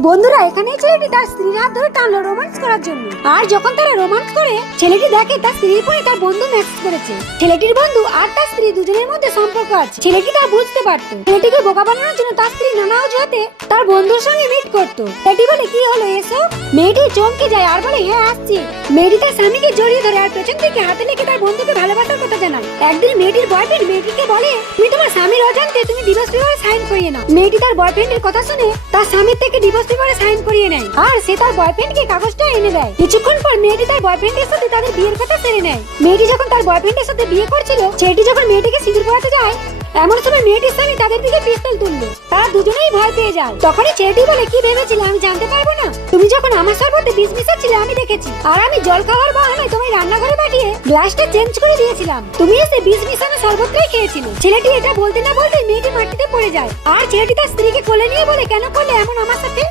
বন্ধুরা এখানে ছেলেটি তার স্ত্রীর হাত ধরে টানলো রোমান্স করার জন্য। আর যখন তারা রোমান্স করে ছেলেটি দেখে তার স্ত্রীর পরে তার বন্ধু ম্যাক্স করেছে। ছেলেটির বন্ধু আর তার স্ত্রী দুজনের মধ্যে সম্পর্ক আছে। ছেলেটি তা বুঝতে পারতো। ছেলেটিকে বোকা বানানোর জন্য তার স্ত্রী নানা অজুহাতে তার বন্ধুর সঙ্গে মিট করতো। ছেলেটি বলে কি হলো এসো। মেয়েটি চমকে যায় আর বলে হ্যাঁ আসছি। মেয়েটি তার স্বামীকে জড়িয়ে ধরে আর পেছন থেকে হাতে লেগে তার বন্ধুকে ভালোবাসার কথা জানায়। একদিন মেয়েটির বয়ফ্রেন্ড মেয়েটিকে বলে তুমি তোমার স্বামীর অজান্তে তুমি ডিভোর্স পেপারে সাইন করিয়ে নাও। মেয়েটি তার বয়ফ্রেন্ডের কথা শুনে তার স্বামীর থেকে ডিভোর্স পেপারে সাইন করিয়ে নেয় আর সে তার বয়ফ্রেন্ডকে কাগজটা এনে দেয়। কিছুক্ষণ পর মেয়েটি তার বয়ফ্রেন্ডের সাথে তাদের বিয়ের কথা সেরে নেয়। মেয়েটি যখন তার বয়ফ্রেন্ডের সাথে বিয়ে করছিল ছেলেটি যখন মেয়েটিকে সিঁদুর পরাতে যায় এমন সময় মেয়েটির স্বামী তাদের দিকে পিস্তল তুললো। তারা দুজনেই ভয় পেয়ে যায়। তখনই ছেলেটি বলে কি ভেবেছিলে আমি জানতে পারবো না? তুমি যখন আমার শরবতে বিষ মিশাচ্ছিলে আমি দেখেছি। আর আমি জল খাওয়ার বাহানায় তোমায় রান্নাঘরে পাঠিয়ে গ্লাসটা চেঞ্জ করে দিয়েছিলাম। তুমি এসে বিষ মিশানো শরবতটাই খেয়েছিলে। ছেলেটি এটা বলতে না বলতে মেয়েটি মাটিতে পড়ে যায় আর ছেলেটি তার স্ত্রীকে কোলে নিয়ে বলে কেন করলে এমন আমার সাথে?